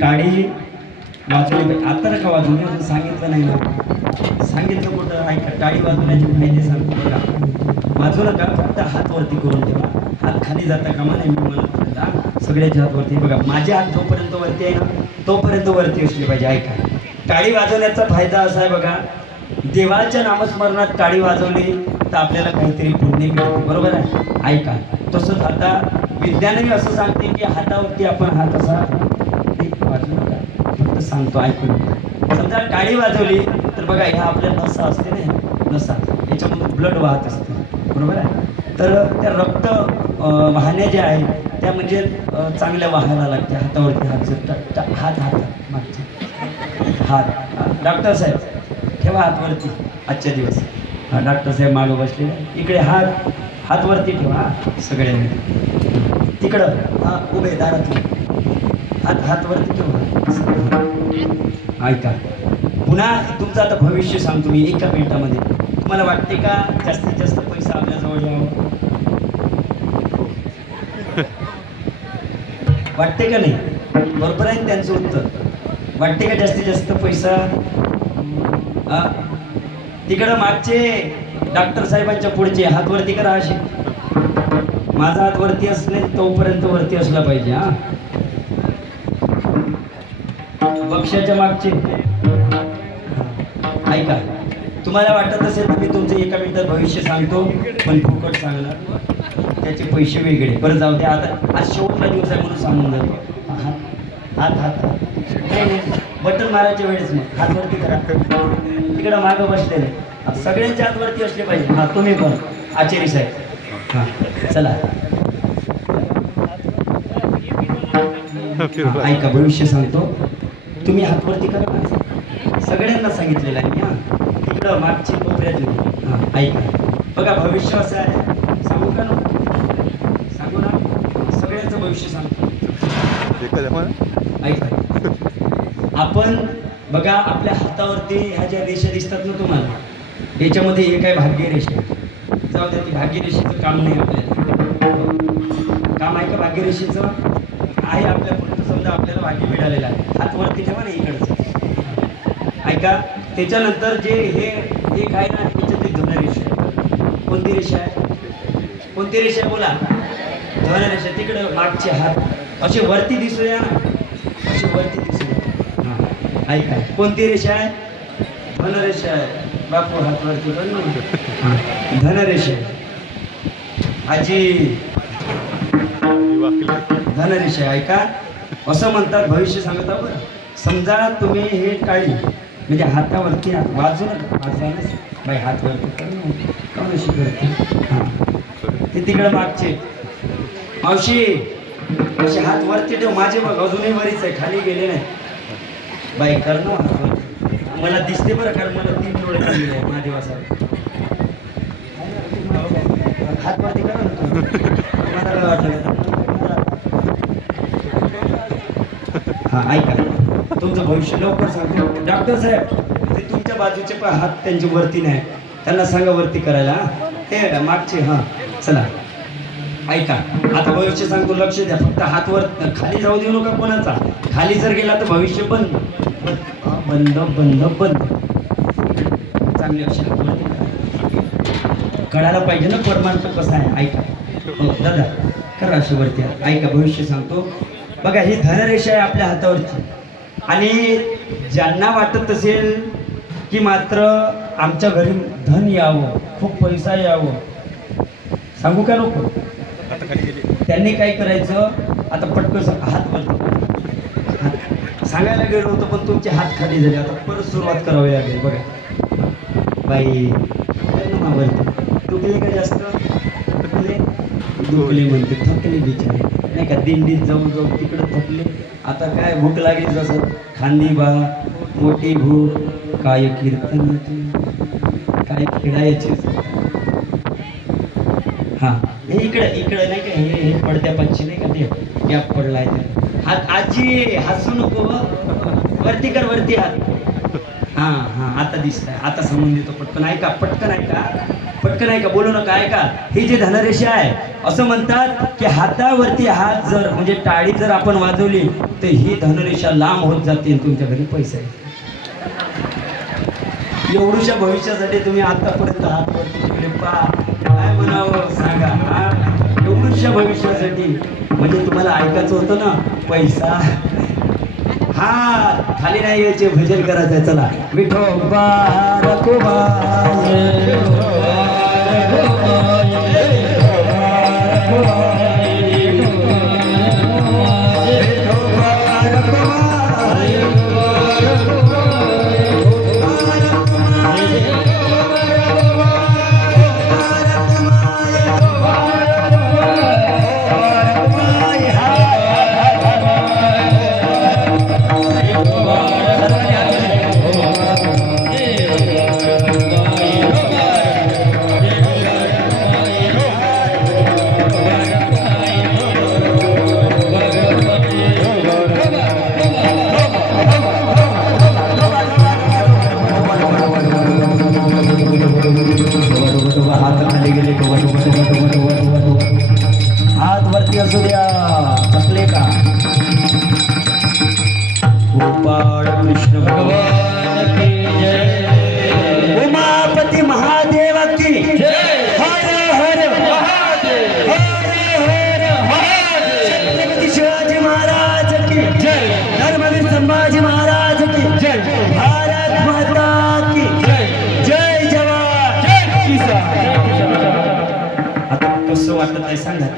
टाळी वाजवली. आता नका वाजवू, मी अजून सांगितलं नाही ना. सांगितलं कुठं? ऐका, टाळी वाजवण्याचे फायदे सांगतो बघा. वाजवू नका, फक्त हात वरती करून ठेवा. हात खाली जाता कामा नाही. मी म्हणत सगळ्याच्या हात वरती. बघा, माझे हात जोपर्यंत वरती आहे ना तोपर्यंत वरती असले पाहिजे. ऐका, टाळी वाजवण्याचा फायदा असा आहे बघा, देवाच्या नामस्मरणात टाळी वाजवली तर आपल्याला काहीतरी पुण्य मिळते. बरोबर आहे? ऐका, तसंच आता विज्ञानही असं सांगते की हातावरती आपण हात असा वाजवू नका, फक्त सांगतो ऐकून. समजा टाळी वाजवली तर बघा, ह्या आपल्या नसा असते ना, नसा याच्यामधून ब्लड वाहत असते. बरोबर आहे? तर त्या रक्त वाहण्या ज्या आहेत त्या म्हणजे चांगल्या वाहायला लागते. हातावरती हात मागचे हात. डॉक्टर साहेब ठेवा हातवरती आजच्या दिवस. हा, डॉक्टर साहेब मागं बसलेले. इकडे हात वरती ठेवा सगळ्यांनी. तिकडं हा उभे दारातले हात वरती ठेवा. ऐका, पुन्हा तुमचं आता भविष्य सांगतो मी एका मिनिटामध्ये. तुम्हाला वाटते का जास्तीत जास्त पैसा आपल्याजवळ यावं? वाटते का नाही? बरोबर आहे त्यांचं उत्तर. वाटते का जास्तीत जास्त पैसा? तिकडं मागचे डॉक्टर साहेबांच्या पुढचे हात वरती करा असे. माझा हात वरती असले तोपर्यंत वरती असला पाहिजे. हा, पक्षाच्या मागचे. ऐका, तुम्हाला वाटत असेल तर मी तुमचं एका मिनिटात भविष्य सांगतो, पण फुकट सांगणार, त्याचे पैसे वेगळे. बरं जाऊ द्या, आता आज शेवटचा दिवस आहे म्हणून सांगून जातो. हात नाही, बटन मारायच्या वेळेस मग हात वरती करा. तिकडं मागं बसलेले सगळ्यांच्या हात वरती असले पाहिजे. हा, तुम्ही पण आचारी साहेब. हा, चला ऐका, भविष्य सांगतो, तुम्ही हात वरती करा. सगळ्यांना सांगितलेलं आहे मी. हा, तिकडं मागची कोपऱ्यातली. हा, ऐका, बघा भविष्य असं आहे. सांगू का नको? सांगू ना, सगळ्यांचं भविष्य सांगतो. ऐका, आपण बघा आपल्या हातावरती ह्या ज्या रेषा दिसतात ना तुम्हाला, याच्यामध्ये एक आहे भाग्यरेषा. जाऊ द्या, ती भाग्यरेषेचं काम नाही आपल्याला. काम आहे का भाग्यरेषेचं? आहे आपल्या पुढचं. समजा आपल्याला भाग्य मिळालेलं आहे, हात वरती ठेवा ना इकडचं. ऐका, त्याच्यानंतर जे हे एक आहे ना, त्याच्यात एक धनरेषा आहे. कोणती रेषा आहे? कोणती रेषा आहे बोला? धनरेषा. तिकडं मागचे हात असे वरती दिसूया ना, असे वरती दिसूया. हां, ऐका, कोणती रेषा आहे? धनरेषा आहे. बापू हात वरती करून धनरेषा. आजी धनरेषा. ऐका, असं म्हणतात, भविष्य सांगता. बरं, समजा तुम्ही हे टाळी म्हणजे हातावरती वाजू नका, वाजवायला बाई हात वरती करून अशी करते. हां, ते तिकडं मागचे मावशी असे हात वरती ठेव. माझे बघ अजूनही बरीच आहे, खाली गेले नाही. बाई कर ना हात वरती, मला दिसते बरं, कारण मला 3 डोळे खाल्लेले आहे महादेवासाठी. हात वरती करा ना तुम्ही. मला काय वाटलं? हा, ऐका, तुमचं भविष्य लवकर सांगतो. डॉक्टर साहेब, ते तुमच्या बाजूचे पण हात त्यांच्या वरती नाही, त्यांना सांगा वरती करायला. हे मागचे. हां, चला ऐका, आता भविष्य सांगतो, लक्ष द्या. फक्त हात वर खाली जाऊ देऊ नका कोणाचा. खाली जर गेला तर भविष्य बंद बंद बंद बंद. चांगले असे हात वरती कळायला पाहिजे ना परमार्थ कसं आहे. ऐका, हो दादा करा अशी वरती. ऐका, भविष्य सांगतो बघा, ही धनरेषा आहे आपल्या हातावरची. आणि ज्यांना वाटत असेल की मात्र आमच्या घरी धन यावं, खूप पैसा यावं, सांगू का नको? त्यांनी काय करायचं, आता पटकन हात वरती सांगायला गेलो होतो, पण तुमचे हात खाली झाले. आता परत सुरुवात करावी लागेल. बघा बाई, दुखले का जास्त? दुखले म्हणते, थकले बिचारे नाही का, दिंडीत जाऊन जाऊन तिकडं थकले. आता काय भूक लागली, जसं खांदी बा मोठी भूक, काय कीर्तनाची, काय खेळायचे. हां, हे इकडं नाही का, हे पडत्या पाचशे नाही का, ते गॅप पडलाय ते हात. आजी हसू नको, वरती कर, वरती हात. हां हां, आता दिसतंय, आता समजून देतो पटकन. ऐका, पटकन ऐका. पटकन आहे का, बोलू नका, ऐका. ही जी धनरेषा आहे, असं म्हणतात की हातावरती हात जर म्हणजे टाळी जर आपण वाजवली तर ही धनरेषा लांब होत जाते आणि तुमच्या घरी पैसा येतो. एवढूशा भविष्यासाठी तुम्ही आतापर्यंत हात वरती ठेवले, पा काय म्हणावं सांगा. एवढूशा भविष्यासाठी म्हणजे तुम्हाला ऐकायचं होतं ना, पैसा हा खाली नाही यायचे, भजन करायचं. चला, विठोबा हात खाली गेले, हात वरती असू द्या, थकले का. गोपाळ कृष्ण भगवान की जय, उमापती महादेव की जय, हर हर महादेव, हर हर महादेव, छत्रपती शिवाजी महाराज की जय, धर्मवीर संभाजी महाराज की जय, भारत माता की जय, जय जवान जय किसान. आता कसं वाटत आहे सांगा.